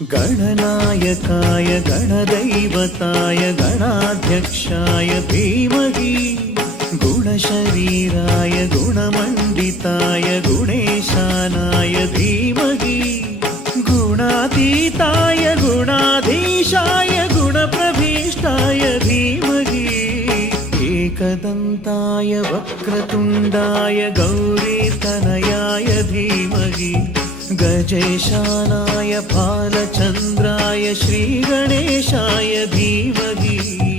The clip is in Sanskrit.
गणनायकाय गणदैवताय गणाध्यक्षाय धीमहि गुणशरीराय गुणमण्डिताय गुणेशानाय धीमहि गुणातीताय गुणाधीशाय गुणप्रभीष्टाय धीमहि एकदन्ताय वक्रतुण्डाय गौरीतनयाय धीमहि गजेशानाय फालचन्द्राय श्रीगणेशाय धीमहि।